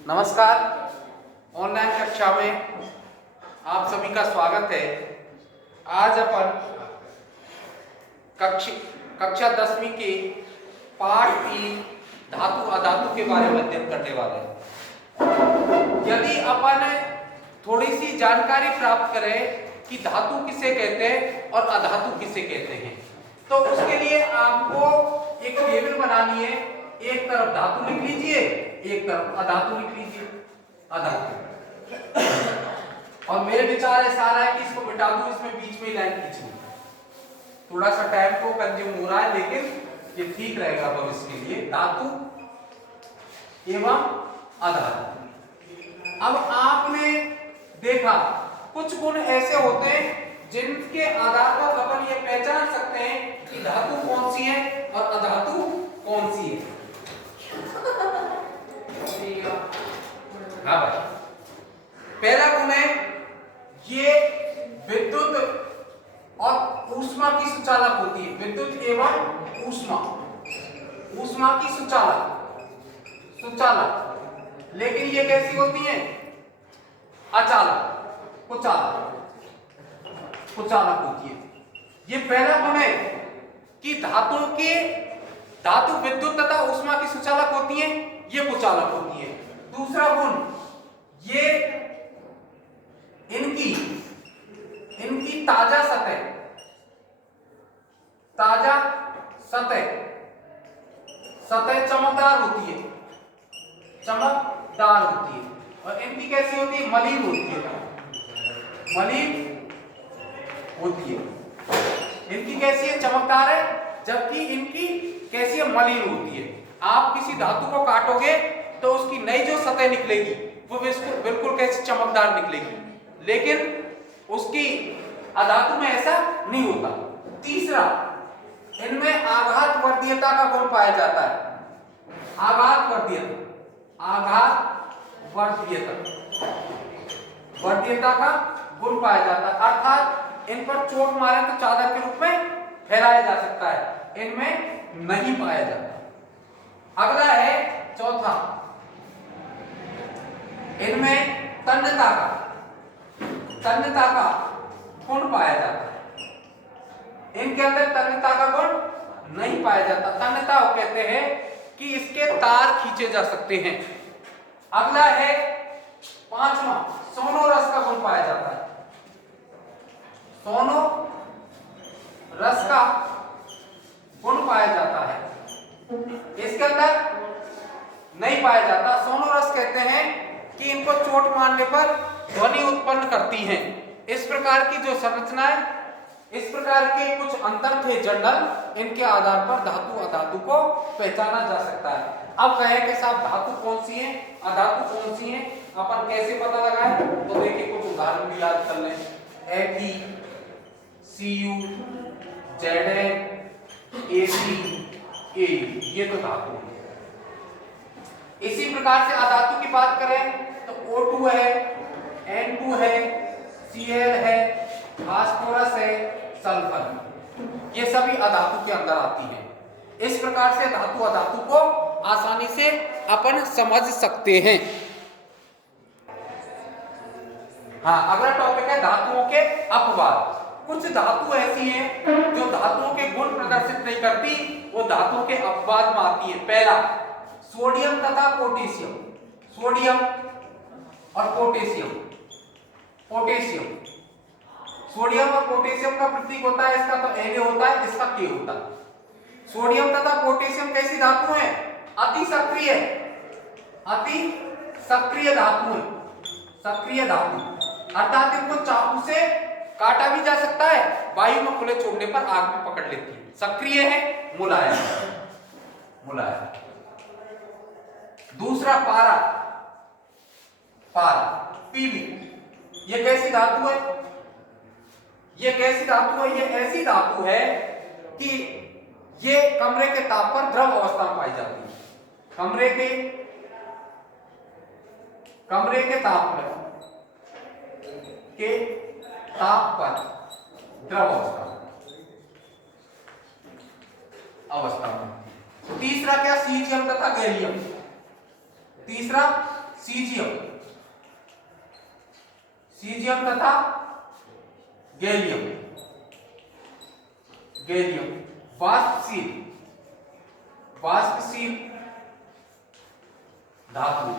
नमस्कार। ऑनलाइन कक्षा में आप सभी का स्वागत है। आज अपन कक्षा 10वीं के पाठ 3 धातु अधातु के बारे में अध्ययन करने वाले हैं। यदि अपन थोड़ी सी जानकारी प्राप्त करें कि धातु किसे कहते हैं और अधातु किसे कहते हैं, तो उसके लिए आपको एक टेबल बनानी है। एक तरफ धातु लिख लीजिए, एक तरफ अधातु लिख लीजिए। अधातु और मेरे विचार ऐसा आ रहा है कि इसको मिटा दूं, इसमें बीच में लाइन खींच लूं। थोड़ा सा टाइम को कंज्यूम हो रहा है, लेकिन ये ठीक रहेगा भविष्य के लिए। धातु एवं अधातु। अब आपने देखा कुछ गुण ऐसे होते हैं जिनके आधार पर अपन ये पहचान सकते हैं कि धातु कौन सी है और अधातु कौन सी है। हाँ भाई, पहला गुण है ये विद्युत और ऊष्मा की सुचालक होती है। विद्युत एवं ऊष्मा की सुचालक। लेकिन ये कैसी होती है? अचालक, कुचालक होती है। ये पहला गुण है कि धातु विद्युत तथा ऊष्मा की सुचालक होती है, ये कुचालक होती है। दूसरा गुण, ये इनकी ताजा सतह चमकदार होती है, और इनकी कैसी होती है? मलिन होती है। इनकी कैसी है? चमकदार है, जबकि इनकी कैसी है? मलिन होती है। आप किसी धातु को काटोगे तो उसकी नई जो सतह निकलेगी वो बिल्कुल कैसी? चमकदार निकलेगी, लेकिन उसकी अधातु में ऐसा नहीं होता। तीसरा, इनमें आघात वर्धीयता का गुण पाया जाता है। आघात वर्धीयता का गुण पाया जाता है, अर्थात इन पर चोट मारे तो चादर के रूप में फैलाया जा सकता है, इनमें नहीं पाया जाता। अगला है चौथा, इनमें तन्यता का गुण पाया जाता है। इनके अंदर तन्यता का गुण नहीं पाया जाता। तन्यता वो कहते हैं कि इसके तार खींचे जा सकते हैं। अगला है पांचवा, सोनो रस का गुण पाया जाता है। सोनो रस का गुण पाया जाता है, इसके अंदर नहीं पाया जाता। सोनो रस कहते हैं कि इनको चोट मारने पर ध्वनि उत्पन्न करती हैं। इस प्रकार की जो संरचना है, इस प्रकार के कुछ अंतर थे जनरल, इनके आधार पर धातु अधातु को पहचाना जा सकता है। अब कहें कि साहब धातु कौन सी है, अधातु कौन सी है, अपन कैसे पता लगाएं? तो देखिए कुछ उदाहरण भी याद कर लें। Fe, Cu, Za, Ac, Au, ये तो धातु है। इसी प्रकार से अधातु की बात करें तो O2 है, N2 है, Cl है, फास्फोरस है, सल्फर, ये सभी अधातु के अंदर आती हैं। इस प्रकार से धातु अधातु को आसानी से अपन समझ सकते हैं। हाँ, अगला टॉपिक है धातुओं के अपवाद। कुछ धातु ऐसी हैं जो धातुओं के गुण प्रदर्शित नहीं करती, वो धातुओं के अपवाद में आती है। पहला, सोडियम तथा पोटेशियम। सोडियम और पोटेशियम। सोडियम और पोटेशियम का प्रतीक होता है, इसका तो Na होता है, इसका K होता है। सोडियम तथा पोटेशियम कैसी धातु है? अति सक्रिय धातु, अर्थात इनको चाकू से काटा भी जा सकता है, वायु में खुले छोड़ने पर आग में पकड़ लेती है। सक्रिय है, मुलायम। दूसरा, पारा Pb, ये कैसी धातु है? ये ऐसी धातु है कि ये कमरे के ताप पर द्रव अवस्था में पाई जाती है। कमरे के ताप पर द्रव अवस्था में। तीसरा क्या? सीजियम तथा गैलियम। तीसरा सीजियम, सीजियम तथा गैलियम, गैलियम वाष्पशील, वाष्पशील धातु।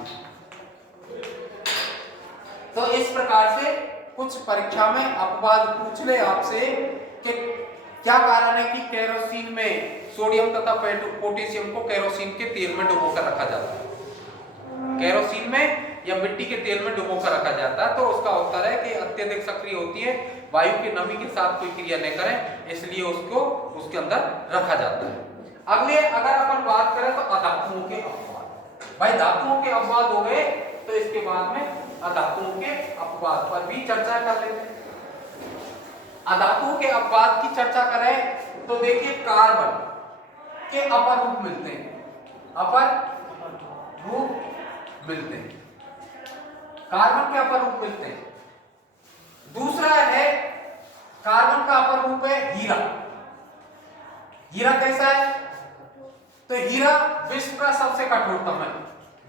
तो इस प्रकार से कुछ परीक्षा में अपवाद पूछ ले आपसे कि क्या कारण है कि केरोसिन में सोडियम तथा पोटेशियम को केरोसिन के तेल में डुबोकर रखा जाता है, केरोसिन में या मिट्टी के तेल में डुबोकर रखा जाता है। तो उसका उत्तर है कि अत्यधिक सक्रिय होती है, वायु की नमी के साथ कोई क्रिया नहीं करें, इसलिए उसको उसके अंदर रखा जाता है। अगले अगर अपन बात करें तो अधातुओं के अपवाद। भाई धातुओं के अपवाद हो गए, तो इसके बाद में अधातुओं के अपवाद पर भी चर्चा कर लेते हैं। अधातुओं के अपवाद की चर्चा करें तो देखिए कार्बन के अपर रूप मिलते हैं, अपर रूप मिलते हैं, कार्बन के अपर रूप मिलते हैं। दूसरा है कार्बन का अपर रूप है हीरा। हीरा कैसा है? तो हीरा विश्व का सबसे कठोरतम है,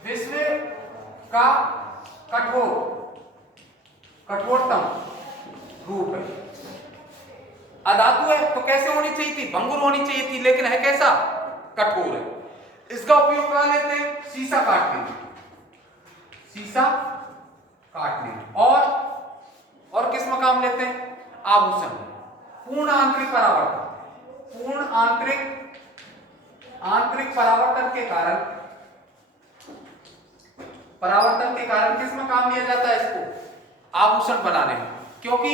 विश्व का कठोरतम रूप है। अधातु है तो कैसे होनी चाहिए थी? भंगुर होनी चाहिए थी, लेकिन है कैसा? कठोर है। इसका उपयोग कहाँ लेते हैं? शीशा काटने, शीशा काटने और किस में काम लेते हैं? आभूषण। पूर्ण आंतरिक परावर्तन, पूर्ण आंतरिक परावर्तन के कारण किस में काम लिया जाता है इसको? आभूषण बनाने में, क्योंकि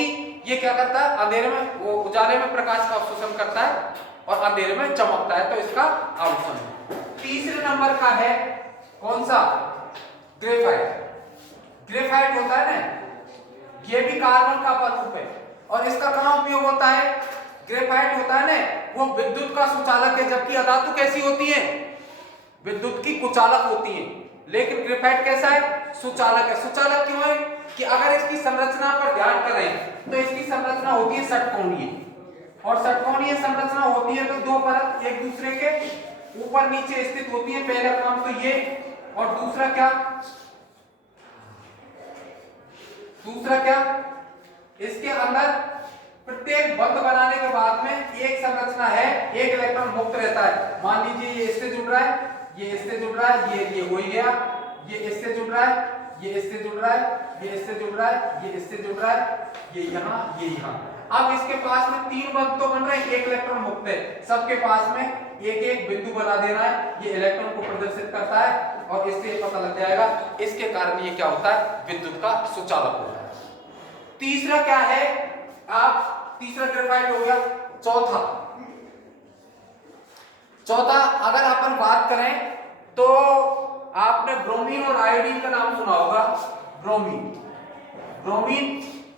ये क्या करता है? अंधेरे में, वो उजाले में प्रकाश का अवशोषण करता है और अंधेरे में चमकता है, तो इसका आभूषण है। तीसरे नंबर का है कौन सा? ग्रेफाइट। ग्रेफाइट होता है ना, ये भी कार्बन का अपर रूप है और इसका कहाँ उपयोग होता है? ग्रेफाइट होता है ना, वो विद्युत का सुचालक है, जबकि अधातु कैसी होती है? विद्युत की कुचालक होती है। लेकिन ग्रेफाइट कैसा है? सुचालक है। सुचालक क्यों है? कि अगर इसकी संरचना पर ध्यान करें तो इसकी संरचना होती है षटकोणीय, और षटकोणीय संरचना होती है तो दो परत एक दूसरे के ऊपर नीचे स्थित होती है। पहला काम तो ये, और दूसरा क्या? इसके अंदर प्रत्येक बंध बनाने के बाद में एक संरचना है, एक इलेक्ट्रॉन मुक्त रहता है। मान लीजिए ये इससे जुड़ रहा है, ये इससे जुड़ रहा है, ये हो ही गया, ये इससे जुड़ रहा है, ये इससे जुड़ रहा है, ये इससे जुड़ रहा है, ये इससे जुड़ रहा है, ये यहाँ, ये यहाँ। अब इसके पास में तीन बंध तो बन रहे हैं, एक इलेक्ट्रॉन मुक्त है, सबके पास में एक एक बिंदु बना देना है, ये इलेक्ट्रॉन को प्रदर्शित करता है और इससे पता लग जाएगा। इसके कारण ये क्या होता है? विद्युत का सुचालक होता है। तीसरा क्या है? आप तीसरा ग्रेफाइट हो गया। चौथा अगर अपन बात करें तो आपने ब्रोमीन और आयोडीन का नाम सुना होगा। ब्रोमीन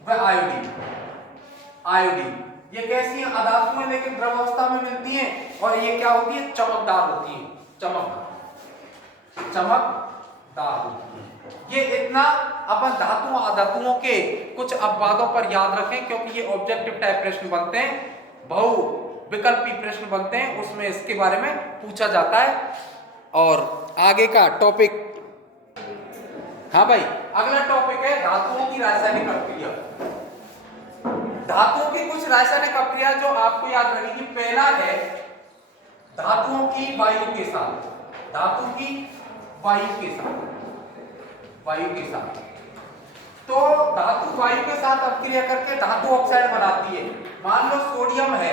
व आयोडीन ये कैसी हैं? अधातु हैं, लेकिन द्रवावस्था में मिलती हैं और ये क्या होती है? चमकदार होती है, चमकदार होती है। ये इतना अपन धातुओं अधातुओं के कुछ अपवादों पर याद रखें, क्योंकि ये ऑब्जेक्टिव टाइप प्रश्न बनते हैं, बहु विकल्पी प्रश्न बनते हैं, उसमें इसके बारे में पूछा जाता है। और आगे का टॉपिक, हाँ भाई, अगला टॉपिक है धातुओं की रासायनिक अभिक्रिया। धातुओं की कुछ रासायनिक अभिक्रिया जो आपको याद रखेगी। पहला है धातुओं की वायु के साथ, धातु की वायु के साथ। तो धातु वायु के साथ अभिक्रिया करके धातु ऑक्साइड बनाती है। मान लो सोडियम है,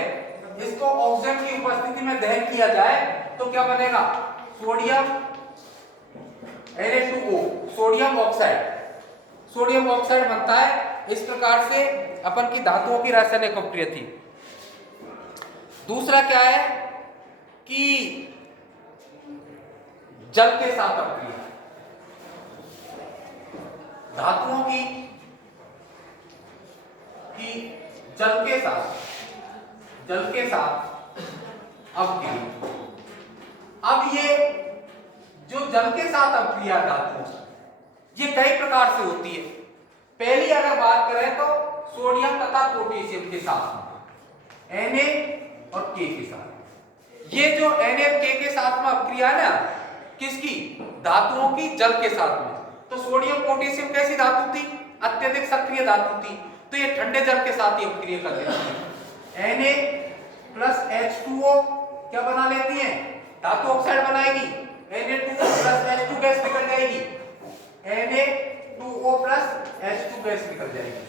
इसको ऑक्सीजन की उपस्थिति में दहन किया जाए तो क्या बनेगा? सोडियम Na2O, सोडियम ऑक्साइड बनता है। इस प्रकार से अपन की धातुओं की रासायनिक अभिक्रिया थी। दूसरा क्या है कि जल के साथ अभिक्रिया, धातुओं की जल के साथ अभिक्रिया। अब ये जो जल के साथ अभिक्रिया धातु, ये कई प्रकार से होती है। पहली अगर बात करें तो सोडियम तथा पोटेशियम के साथ, Na और K के साथ। ये जो Na और K के साथ में अभिक्रिया है ना, किसकी? धातुओं की जल के साथ में, तो सोडियम पोटेशियम कैसी धातु थी? अत्यधिक सक्रिय धातु थी, तो ये ठंडे जल के साथ ही अपक्रिय कर लेती है। Na प्लस H2O क्या बना लेती है? धातु ऑक्साइड बनाएगी। Na2O प्लस H2 गैस निकल जाएगी। Na2O प्लस H2 गैस निकल जाएगी।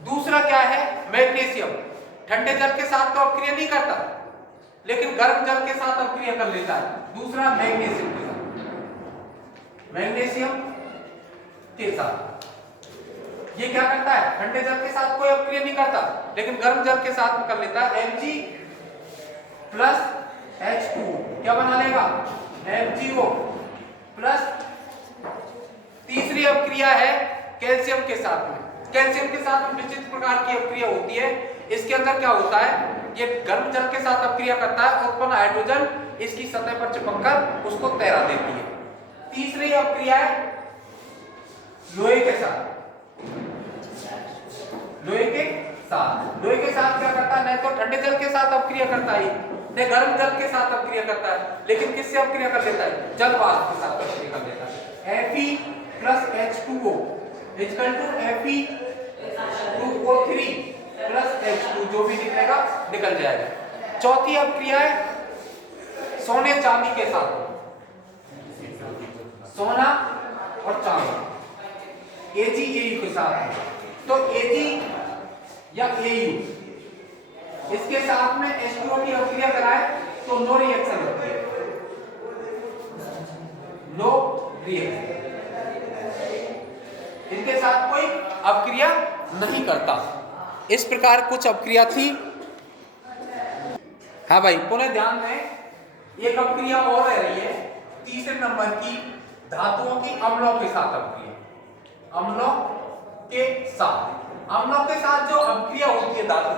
दूसरा क्या है? मैग्नीशियम। ठंडे जल के साथ तो अपक्रिया नहीं करता, लेकिन गर्म जल के साथ अपक्रिया कर लेता है। दूसरा मैग्नीशियम के साथ, मैग्नीशियम के साथ ये क्या करता है? ठंडे जल के साथ कोई अपक्रिया नहीं करता, लेकिन गर्म जल के साथ में कर लेता है। Mg प्लस H2O क्या बना लेगा? MgO plus. तीसरी अपक्रिया है कैल्शियम के साथ में। कैल्शियम के साथ में विचित्र प्रकार की अपक्रिया होती है। इसके अंदर क्या होता है? ये गर्म जल के साथ अपक्रिया करता है, उत्पन्न हाइड्रोजन इसकी सतह पर चिपककर उसको तैरा देती है। तीसरी अपक्रिया है लोहे के साथ। लोहे के साथ, लोहे के साथ क्या करता है? नहीं तो ठंडे जल के साथ अपक्रिया करता है, नहीं गर्म जल के साथ अपक्रिया करता है, लेकिन किससे अपक्रिया कर लेता है? जल वाष्प के साथ अपक्रिया कर लेता है। Fe plus H2O equal to Fe2O3 plus H2, जो भी निकलेगा निकल जाएगा। चौथी अपक्रिया है सोने चांदी के साथ। सोना और चांदी AgAu के साथ, तो Ag या Au इसके साथ में H2O की अपक्रिया कराए तो नो रिएक्शन होती है, नो रिएक्शन। इनके साथ कोई अपक्रिया नहीं करता। इस प्रकार कुछ अपक्रिया थी। हाँ भाई, पुनः ध्यान दें, एक अपक्रिया और रह रही है तीसरे नंबर की, धातुओं की अम्लों के साथ अपक्रिया। अम्लों के साथ, अम्लों के साथ जो अपक्रिया होती है धातु,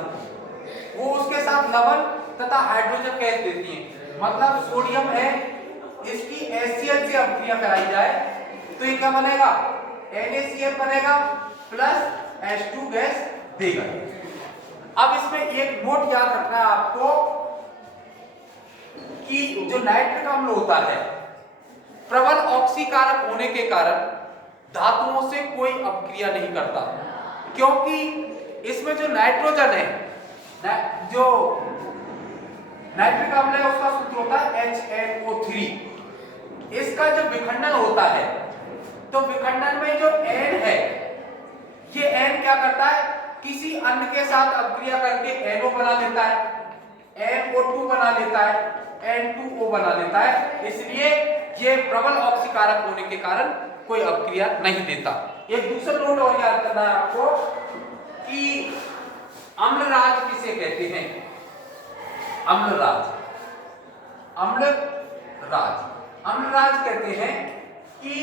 वो उसके साथ लवण तथा हाइड्रोजन गैस देती है। मतलब सोडियम है, इसकी HCl से अपक्रिया कराई जाए तो ये क्या बनेगा? NaCl बनेगा प्लस H2 गैस देगा। अब इसमें एक नोट याद रखना है आपको कि जो नाइट्रिक अम्ल होता है, प्रबल ऑक्सीकारक होने के कारण धातुओं से कोई अपक्रिया नहीं करता, क्योंकि इसमें जो नाइट्रोजन है, जो नाइट्रिक अम्ल है उसका सूत्र होता है HNO3। इसका जो विखंडन होता है, तो विखंडन में जो N है, ये N क्या करता है? किसी अन्य के साथ अपक्रिया करके NO बना लेता है, NO2 बना लेता है, N2O बना लेता है। इसलिए ये प्रबल ऑक्सीकारक होने के कारण कोई अपक्रिया नहीं देता। एक दूसरा नोट और याद करना है आपको कि अम्लराज किसे कहते हैं? अम्लराज, अम्लराज, अम्लराज कहते हैं कि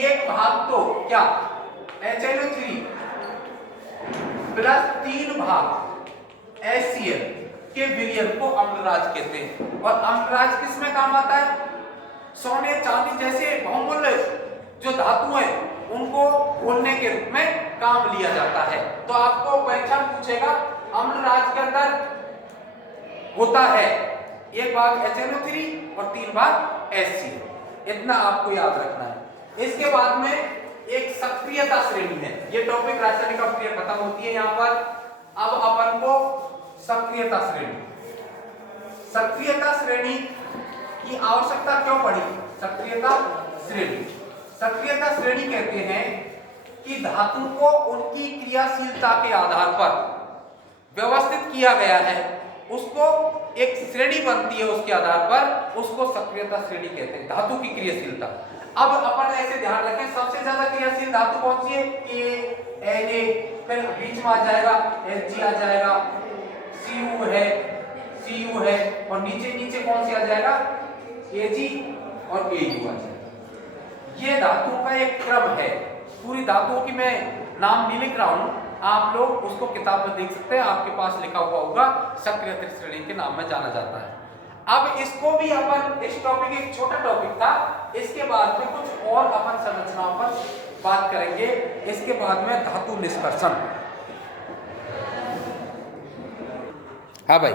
एक भाग तो क्या HNO3 प्लस 3 भाग HCl के विलयन को अम्लराज कहते हैं। और अम्लराज किस में काम आता है? सोने चांदी जैसे बहुमूल्य जो धातु है उनको खोलने के रूप में काम लिया जाता है। तो आपको परीक्षा पूछेगा अम्लराज के अंदर होता है एक भाग HNO3 और 3 भाग HCl, इतना आपको याद रखना है। इसके बाद में एक सक्रियता श्रेणी है। ये टॉपिक रासायनिक अपक्रिया खत्म होती है यहाँ पर। अब अपन को सक्रियता श्रेणी, सक्रियता श्रेणी की आवश्यकता क्यों पड़ी? सक्रियता श्रेणी, सक्रियता श्रेणी कहते हैं कि धातु को उनकी क्रियाशीलता के आधार पर व्यवस्थित किया गया है, उसको एक श्रेणी बनती है, उसके आधार पर उसको सक्रियता श्रेणी कहते हैं, धातु की क्रियाशीलता। अब अपन ऐसे ध्यान रखें, सबसे ज्यादा क्रियाशील धातु कौन सी है? A, Na, फिर बीच में आ जाएगा Hg आ जाएगा, Cu है, Cu है, और नीचे नीचे कौन सी आ जाएगा? Ag और Au आ जाएगा। ये धातुओं का एक क्रम है। पूरी धातुओं की मैं नाम नहीं लिख रहा हूं, आप लोग उसको किताब में देख सकते हैं, आपके पास लिखा हुआ होगा, सक्रियता श्रेणी के नाम में जाना जाता है। अब इसको भी अपन, इस टॉपिक एक छोटा टॉपिक था, इसके बाद में कुछ और अपन संरचनाओं पर बात करेंगे। इसके बाद में धातु निष्कर्षण। हाँ भाई,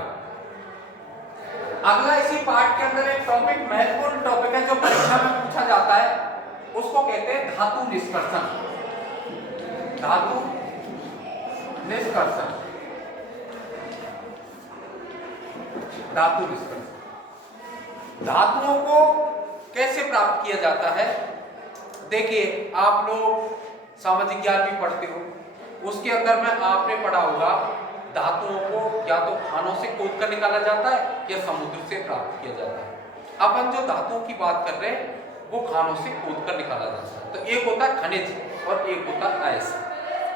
अगला इसी पार्ट के अंदर एक टॉपिक महत्वपूर्ण टॉपिक है जो परीक्षा में पूछा जाता है, उसको कहते हैं धातु निष्कर्षण। धातु निष्कर्षण, धातु निष्कर्षण। धातुओं को कैसे प्राप्त किया जाता है? देखिए, आप लोग सामाजिक ज्ञान भी पढ़ते हो, उसके अंदर में आपने पढ़ा होगा धातुओं को या तो खानों से खोद कर निकाला जाता है या समुद्र से प्राप्त किया जाता है। अपन जो धातुओं की बात कर रहे हैं वो खानों से खोद कर निकाला जाता है। तो एक होता है खनिज और एक होता है अयस्क।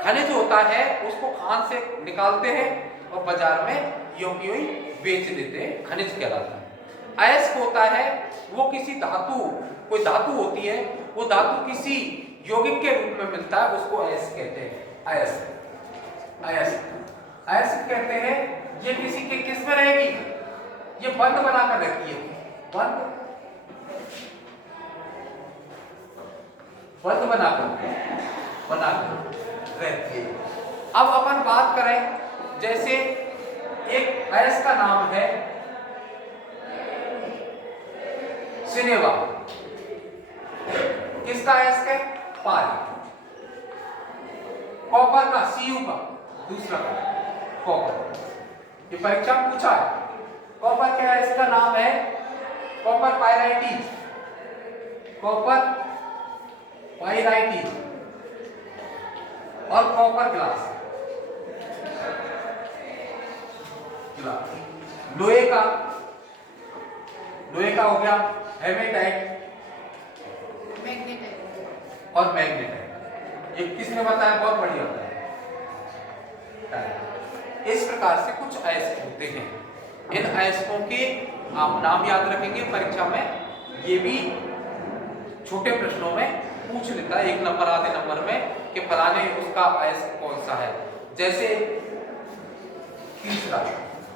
खनिज होता है उसको खान से निकालते हैं और बाजार में यूं की यूं बेच देते हैं, खनिज कहलाता है। अयस्क होता है वो किसी धातु, कोई धातु होती है, वो धातु किसी यौगिक के रूप में मिलता है, उसको अयस्क कहते हैं। अयस्क, अयस्क, अयस्क कहते हैं। ये किसी के किस में रहेगी? ये बंद बनाकर रखी है, बंद बनाकर रहती है। अब अपन बात करें, जैसे एक अयस्क का नाम है सिनेवा। किसका अयस्क है? पानी। कॉपर का, Cu का, दूसरा कॉपर। ये परीक्षा में पूछा है। कॉपर के अयस्क का नाम है कॉपर पाइराइट, कॉपर पाइराइट और कॉपर ग्लास। लोहे का हो गया हेमेटाइट और मैग्नेटाइट। ये किसने बताया? बहुत बढ़िया होता है। इस प्रकार से कुछ अयस्क होते हैं। इन अयस्कों के आप नाम याद रखेंगे, परीक्षा में ये भी छोटे प्रश्नों में पूछ लेता है, 1 नंबर आधे नंबर में, कि फलाने उसका अयस्क कौन सा है। जैसे तीसरा,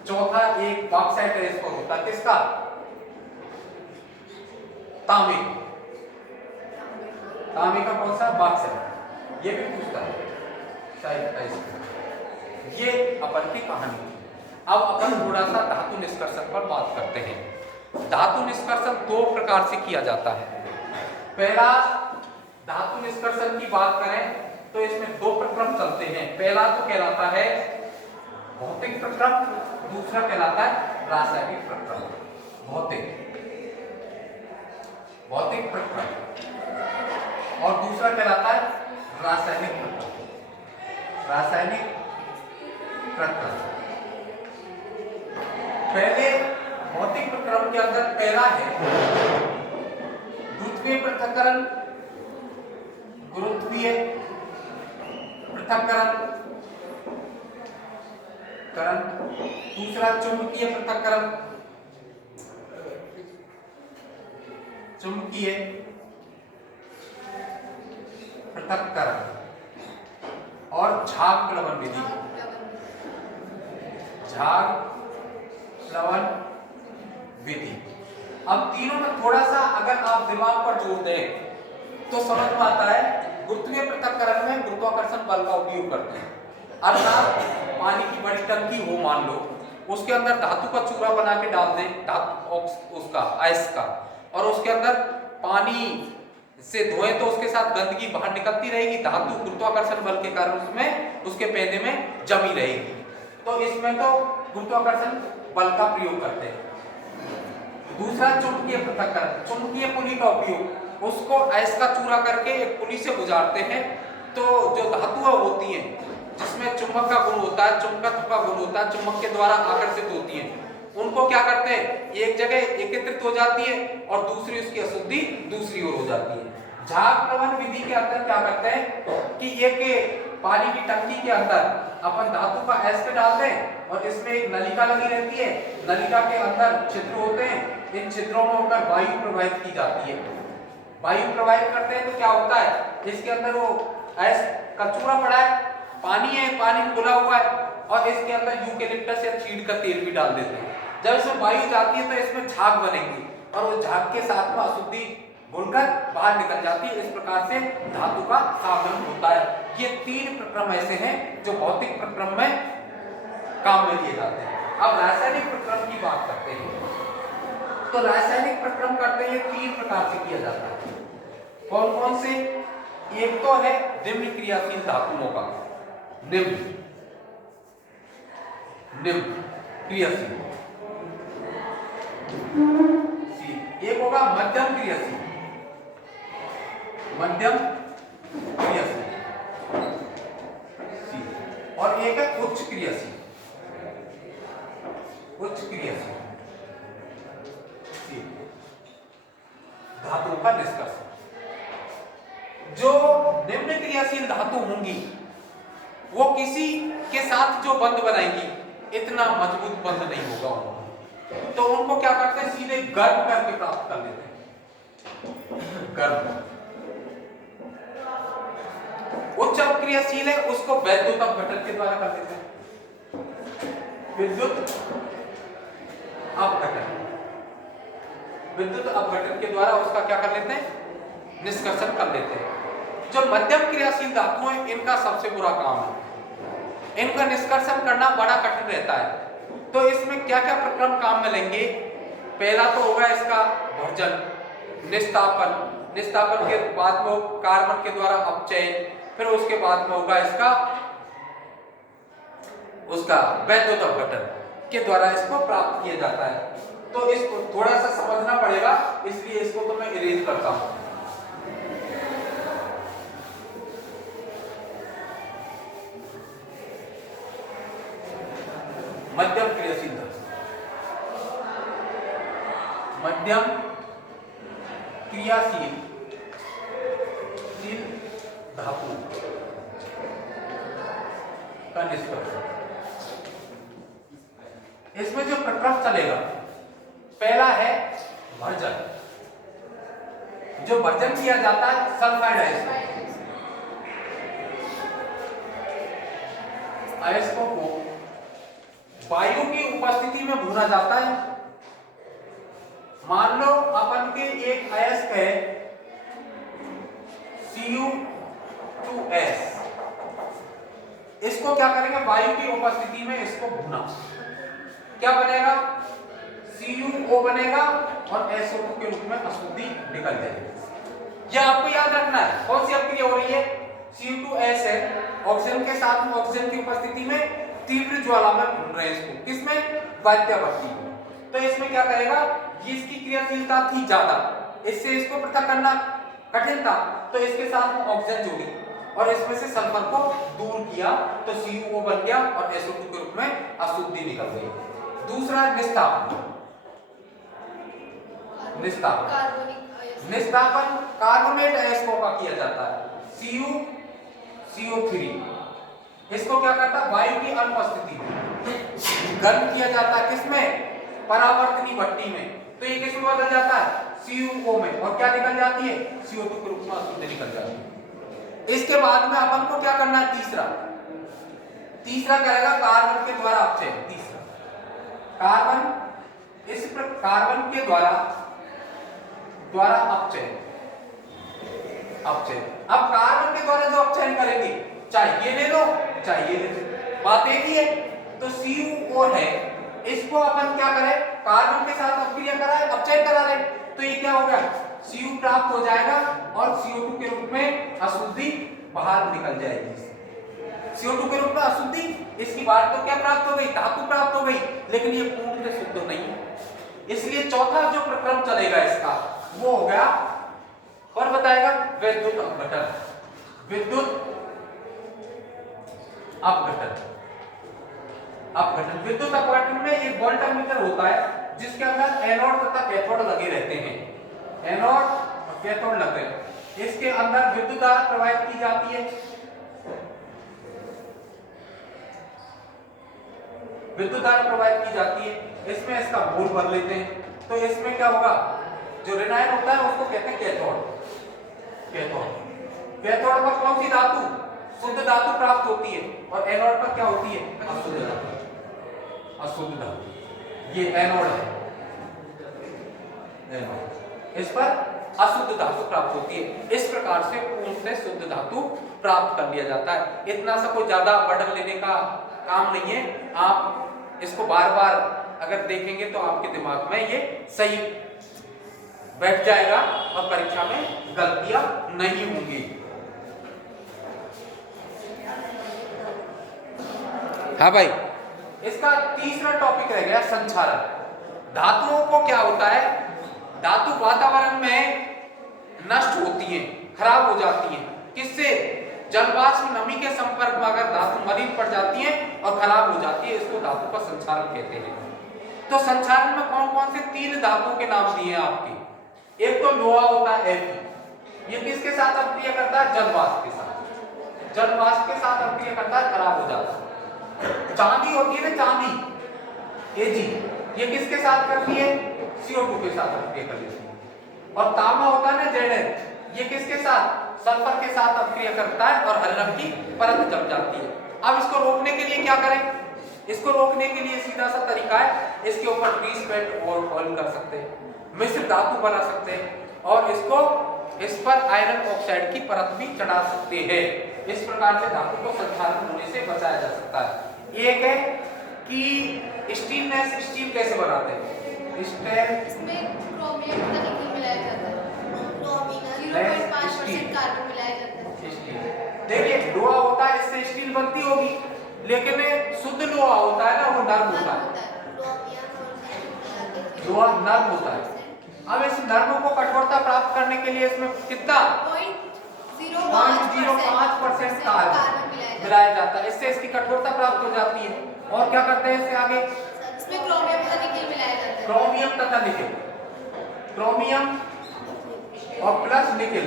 चौथा एक बॉक्साइट अयस्क होता है, किसका? तांबे, तांबे का कौन सा? बॉक्साइट। ये भी पूछता है अयस्क। ये अपन की कहानी। अब अपन थोड़ा सा धातु निष्कर्षण पर बात करते हैं। धातु निष्कर्षण 2 प्रकार से किया जाता है। पहला, धातु निष्कर्षण की बात करें तो इसमें 2 प्रक्रम चलते हैं। पहला तो कहलाता है भौतिक प्रक्रम, दूसरा कहलाता है रासायनिक प्रक्रम। भौतिक प्रक्रम और दूसरा कहलाता है रासायनिक प्रक्रम। रासायनिक प्रक्रम। पहले भौतिक प्रक्रम के अंदर पहला है गुरुत्वीय पृथक्करण, गुरुत्वीय पृथक्करण। दूसरा चुंबकीय पृथक्करण, चुंबकीय पृथक्करण और झाग प्लवन विधि। झाग प्लवन विधि। अब तीनों में थोड़ा सा अगर आप दिमाग पर जोर दें तो समझ में आता है। गुरुत्वीय पृथक्करण में गुरुत्वाकर्षण बल का उपयोग करते हैं, अर्थात पानी की बड़ी टंकी हो मान लो, उसके अंदर धातु का चूरा बना के डाल दें, धातु उसका अयस्क का, और उसके अंदर पानी से धोएं तो उसके साथ गंदगी बाहर निकलती रहेगी। धातु गुरुत्वाकर्षण बल के कारण उसमें, उसके पेंदे में जमी रहेगी। तो इसमें तो गुरुत्वाकर्षण बल का प्रयोग करते हैं। दूसरा चुंबकीय पृथक्करण, चुंबकीय पुली का उपयोग, उसको अयस्क का चूरा करके एक पुली से गुजारते हैं। तो जो धातुएं होती हैं जिसमें चुंबक का गुण होता है, चुंबकत्व का गुण होता है, चुंबक के द्वारा आकर्षित होती हैं, उनको क्या करते हैं? एक जगह एकत्रित हो जाती है और दूसरी उसकी अशुद्धि दूसरी ओर हो जाती है। झाग प्लवन विधि के अंदर क्या करते हैं कि एक पानी की टंकी के अंदर अपन धातु का अयस्क डाल दें और इसमें एक नलिका लगी रहती है, नलिका के अंदर छिद्र होते हैं, इन छिद्रों में होकर वायु प्रवाहित की जाती है। वायु प्रवाहित करते हैं तो क्या होता है? इसके अंदर वो अयस्क का चूरा पड़ा है, पानी है, पानी में घुला हुआ है, और इसके अंदर यूकेलिप्टस या चीड़ का तेल भी डाल देते हैं। जब इसमें वायु जाती है तो इसमें झाग बनेगी और वो झाग के साथ में अशुद्धि घुलकर बाहर निकल जाती है। इस प्रकार से धातु का साधन होता है। ये 3 प्रक्रम ऐसे हैं जो भौतिक प्रक्रम में काम में लिए जाते हैं। अब रासायनिक प्रक्रम की बात करते हैं। तो रासायनिक प्रक्रम करते हैं 3 प्रकार से किया जाता है। कौन कौन से? एक तो है निम्न क्रियाशील धातुओं का, निम्न क्रियाशील, एक होगा मध्यम क्रियाशील, और एक है उच्च क्रियाशील, धातुओं का निष्कर्ष। जो निम्न क्रियाशील धातु होंगी वो किसी के साथ जो बंध बनाएंगी इतना मजबूत बंध नहीं होगा उनका, तो उनको क्या करते हैं, सीधे गर्म करके प्राप्त कर लेते हैं, गर्म। उच्च क्रियाशील है उसको वैद्युत अपघटन के द्वारा कर देते हैं, विद्युत अपघटन के द्वारा उसका क्या कर लेते हैं, निष्कर्षण कर लेते हैं। जो मध्यम क्रियाशील धातु है इनका सबसे बुरा काम है, इनका निष्कर्षण करना बड़ा कठिन रहता है। तो इसमें क्या क्या प्रक्रम काम में लेंगे? पहला तो होगा इसका भर्जन, निस्तापन के बाद में कार्बन के द्वारा अपचयन, फिर उसके बाद में होगा इसका उसका वैद्युत अपघटन के द्वारा इसको प्राप्त किया जाता है। तो इसको थोड़ा सा समझना पड़ेगा, इसलिए इसको तो मैं इरेज करता हूं। मध्यम क्रियाशील धातु, मध्यम क्रियाशील धातु का निष्कर्षण। इसमें जो प्रक्रम चलेगा पहला है भर्जन। जो भर्जन किया जाता है सल्फाइड अयस्कों को वायु की उपस्थिति में भूना जाता है। मान लो अपन के एक अयस्क है Cu2S, इसको क्या करेंगे, वायु की उपस्थिति में इसको भूना, क्या बनेगा, CuO बनेगा और SO2 के रूप में अशुद्धि निकल जाएगी। यह आपको याद रखना है। कौन सी अभिक्रिया हो रही है, Cu2S है, ऑक्सीजन के साथ में ऑक्सीजन की उपस्थिति में तीव्र ज्वाला में भून रहे हैं इसको, किसमें, वायव्यावर्ती में। तो इसमें क्या करेगा, ये इसकी क्रियाशीलता थी ज्यादा, इससे इसको पृथक करना कठिन था, तो इसके साथ में ऑक्सीजन जोड़ी और इसमें से सल्फर को दूर किया, तो CuO बन गया और SO2 के रूप में अशुद्धि निकल गई। दूसरा निस्तापन, निस्तापन कार्बोनेट अयस्कों का किया जाता है, CO3, इसको क्या करता है, वायु की अनुपस्थिति में गर्म किया जाता है, किसमें, परावर्तनी भट्टी में। तो ये किसमें बदल जाता है, CuO में, और क्या निकल जाती है, CO2 के रूप में अशुद्धि निकल जाती है। इसके बाद में अपन को क्या करना है, तीसरा करेगा कार्बन के द्वारा अपचयन। तीसरा कार्बन के द्वारा अपचयन। अब कार्बन के द्वारा जो अपचयन करेंगे, चाहे ये ले लो चाहे ये ले लो, बात एक ही है। तो CuO है, इसको अपन क्या करें, कार्बन के साथ अपक्रिया कराए, अपचयन करा रहे, तो ये क्या हो गया, Cu प्राप्त हो जाएगा और CO2 के रूप में अशुद्धि बाहर निकल जाएगी। CO2 के रूप में अशुद्धि, इसकी बात तो क्या प्राप्त हो गई, धातु प्राप्त हो गई, लेकिन ये पूर्ण से शुद्ध नहीं है। इसलिए चौथा जो प्रक्रम चलेगा इसका वो हो गया, और बताएगा विद्युत अपघटन। विद्युत अपघटन में एक वोल्टमीटर होता है जिसके अंदर एनोड तथा कैथोड लगे रहते हैं, एनोड और कैथोड लगे हैं। इसके अंदर विद्युत धारा प्रवाहित की जाती है, इसमें इसका मोल भर लेते हैं। तो इसमें क्या होगा, जो ऋणायन होता है उसको कहते हैं कैथोड। कैथोड पर कौन सी धातु, शुद्ध धातु प्राप्त होती है, और एनोड पर क्या होती है, अशुद्ध धातु। ये एनोड है, इस पर अशुद्ध धातु प्राप्त होती है। इस प्रकार से पूर्ण से शुद्ध धातु प्राप्त कर लिया जाता है। इतना सा कोई ज्यादा बर्डन लेने का काम नहीं है। आप इसको बार बार अगर देखेंगे तो आपके दिमाग में ये सही बैठ जाएगा और परीक्षा में गलतियां नहीं होंगी। हाँ भाई, इसका तीसरा टॉपिक रह गया संक्षारण। धातुओं को क्या होता है, धातु वातावरण में नष्ट होती हैं, खराब हो जाती हैं। किससे? जलवाष्प नमी के संपर्क में अगर धातु मलिन पड़ जाती है और खराब हो जाती है, इसको धातु का संक्षारण कहते हैं। तो संक्षारण में कौन कौन से 3 धातुओं के नाम दिए हैं आपके। एक तो लोहा होता है Fe, ये किसके साथ अभिक्रिया करता है? जलवाष्प के साथ। जलवाष्प के साथ अभिक्रिया करता है, खराब हो जाता है। चांदी होती है ना, चांदी Ag, ये किसके साथ करती है? CO2 के साथ अभिक्रिया करती है। और तांबा होता है ना Zn, ये किसके साथ? सल्फर के साथ अभिक्रिया करता है और हरे रंग की परत जम जाती है। अब इसको रोकने के लिए क्या करें? इसको रोकने के लिए सीधा सा तरीका है, इसके ऊपर ग्रीस पेंट और ऑयल कर सकते हैं, मिश्र धातु बना सकते हैं और इस पर आयरन ऑक्साइड की परत भी चढ़ा सकते हैं। इस प्रकार से धातु को संक्षारण होने से बचाया जा सकता है। एक है कि स्टीलनेस स्टील कैसे बनाते हैं? इसमें क्रोमियम का निकल मिलाया जाता है, 0.5% कार्बन मिलाया जाता है। देखिए, लोहा होता है, इससे स्टील बनती होगी, लेकिन शुद्ध लोहा होता है ना, वो नर्म होता है। लोहा नर्म होता है। अब इस नर्म को कठोरता प्राप्त करने के लिए इसमें कितना 0.05% कार्बन मिलाया जाता है। इससे इसकी कठोरता प्राप्त हो जाती है। और क्या करते हैं इससे आगे? इसमें क्रोमियम तथा निकल मिलाया जाता है। क्रोमियम तथा निकल, क्रोमियम और प्लस निकल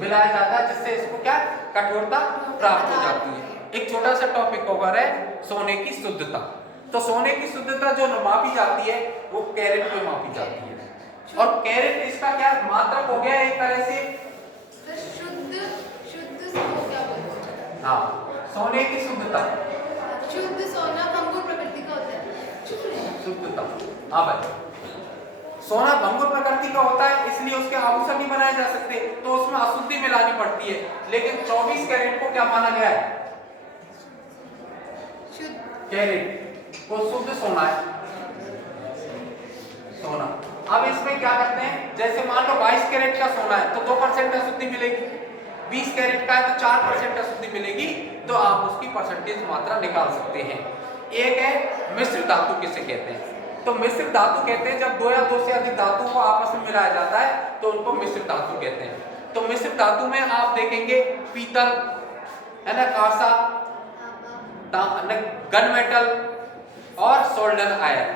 मिलाया जाता है, जिससे इसको क्या कठोरता प्राप्त हो जाती है। एक छोटा सा टॉपिक कवर है सोने की शुद्धता। तो सोने की शुद्धता जो मापी जाती है वो कैरेट में मापी जाती है, और कैरेट इसका क्या मात्रक हो गया एक तरह से शुद्ध हो गया वो। हाँ, सोने की शुद्धता, शुद्ध सोना भंगुर प्रकृति का होता है। शुद्धता, हाँ भाई, सोना भंगुर प्रकृति का होता है, इसलिए उसके आभूषण नहीं बनाए जा सकते, तो उसमें अशुद्धि मिलानी पड़ती है। लेकिन 24 कैरेट को क्या माना गया है? शुद्ध कैरेट को शुद्ध सोना है, सोना। अब इसमें क्या करते हैं, जैसे मान लो 22 कैरेट का सोना है तो 2% अशुद्धि मिलेगी, 20 कैरेट का है तो 4% अशुद्धि मिलेगी, तो आप उसकी परसेंटेज मात्रा निकाल सकते हैं। एक है मिश्र धातु किसे कहते हैं? तो मिश्र धातु कहते हैं जब 2 या 2 से अधिक धातु को आपस में मिलाया जाता है तो उनको मिश्र धातु कहते हैं। तो मिश्र धातु में आप देखेंगे पीतल है ना, कांसा, गन मेटल और सोल्डर आयरन,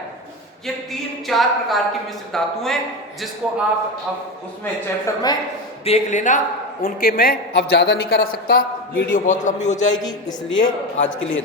ये 3-4 प्रकार की मिश्र धातु हैं, जिसको आप अब उसमें चैप्टर में देख लेना। उनके मैं अब ज्यादा नहीं करा सकता, वीडियो बहुत लंबी हो जाएगी, इसलिए आज के लिए